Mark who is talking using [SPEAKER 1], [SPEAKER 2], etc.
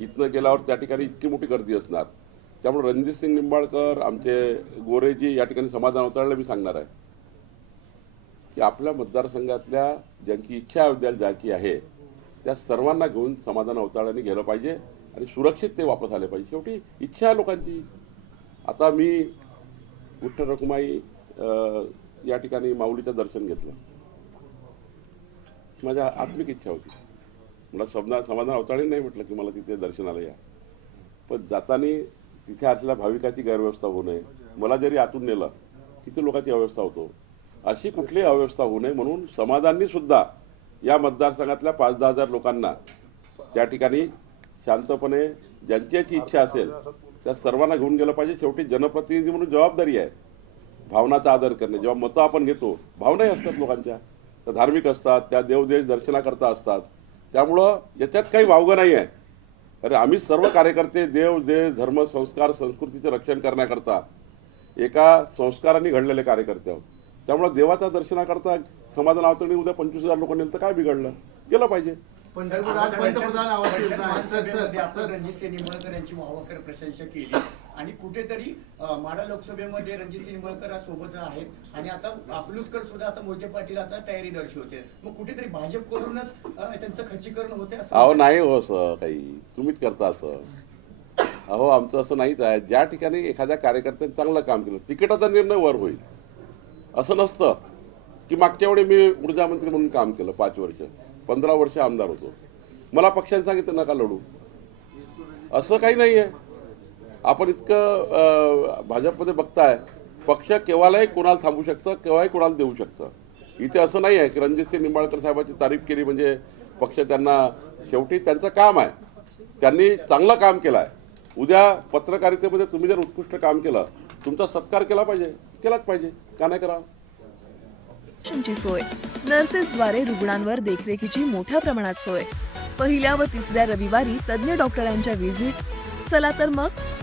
[SPEAKER 1] इथनं गेल्यावर त्या ठिकाणी इतकी मोठी गर्दी असणार. त्यामुळे रणजित सिंग निंबाळकर आमचे गोरेजी या ठिकाणी समाधान अवतरलं मी सांगणार आहे. की आपल्या मतदारसंघातल्या ज्यांची इच्छा अयोध्याला जायची आहे त्या सर्वांना घेऊन समाधान अवताळ्याने गेलं पाहिजे आणि सुरक्षित ते वापस आले पाहिजे. शेवटी इच्छा आहे लोकांची. आता मी विठ्ठल रखुमाई या ठिकाणी माऊलीचं दर्शन घेतलं. माझ्या आत्मिक इच्छा होती. मला समजा समाधान अवताळे नाही म्हटलं की मला तिथे दर्शनाला या. पण जाताना तिथे असलेल्या भाविकाची गैरव्यवस्था होऊ नये. मला जरी आतून नेलं किती लोकांची अव्यवस्था होतो? अशी कुठलीही अव्यवस्था होऊ नये म्हणून समाजांनी सुद्धा या मतदारसंघातल्या पाच दहा हजार लोकांना त्या ठिकाणी शांतपणे ज्यांच्याची इच्छा असेल त्या सर्वांना घेऊन गेलं पाहिजे. शेवटी जनप्रतिनिधी म्हणून जबाबदारी आहे. भावनाचा आदर करणे. जेव्हा मतं आपण घेतो भावनाही असतात लोकांच्या. त्या धार्मिक असतात त्या देवदेश दर्शनाकरता असतात. त्यामुळं याच्यात काही वावगं नाही आहे अरे आम्ही सर्व कार्यकर्ते देव देश धर्म संस्कार संस्कृतीचे रक्षण करण्याकरता एका संस्काराने घडलेले कार्यकर्ते आहोत. त्यामुळं देवाच्या दर्शनाकरता समाधान अवतरणी उद्या पंचवीस हजार लोक नेलं तर काय बिघडलं? गेलं पाहिजे.
[SPEAKER 2] पंतप्रधान
[SPEAKER 3] आणि कुठेतरी माढा लोकसभेमध्ये निंबाळकर आज सोबत आहेत. आणि आता अकलूजकर सुद्धा आता मोहिते पाटील आता तयारी दर्शवते. मग कुठेतरी भाजपकडूनच अं, त्यांचं खच्चीकरण होते असं
[SPEAKER 1] अहो नाही हो असं काही. तुम्हीच करता असं. अहो आमचं असं नाहीच आहे. ज्या ठिकाणी एखाद्या कार्यकर्त्याने चांगलं काम केलं तिकिटाचा निर्णय वर होईल. असं नसतं की मागच्या वेळी मी ऊर्जा मंत्री म्हणून काम केलं पाच वर्ष. पंधरा वर्ष आमदार होतो. मला पक्षाने सांगितलं नका लढू. असं काही नाही आहे आपण इतकं भाजपमध्ये बघताय पक्ष केव्हालाही कोणाला थांबू शकतं केव्हाही कोणाला देऊ शकतं. इथे असं नाही आहे की रणजितसिंह निंबाळकर साहेबांची तारीफ केली म्हणजे पक्ष त्यांना शेवटी त्यांचं काम आहे. त्यांनी चांगलं काम केलं आहे उद्या पत्रकारितेमध्ये तुम्ही जर उत्कृष्ट काम केलं तुमचा सत्कार केला पाहिजे केलाच पाहिजे. का नाही करा
[SPEAKER 4] सोय. नर्सेसद्वारे रुग्णांवर देखरेखीची मोठ्या प्रमाणात सोय. पहिल्या व तिसऱ्या रविवारी तज्ज्ञ डॉक्टरांच्या व्हिजिट. चला तर मग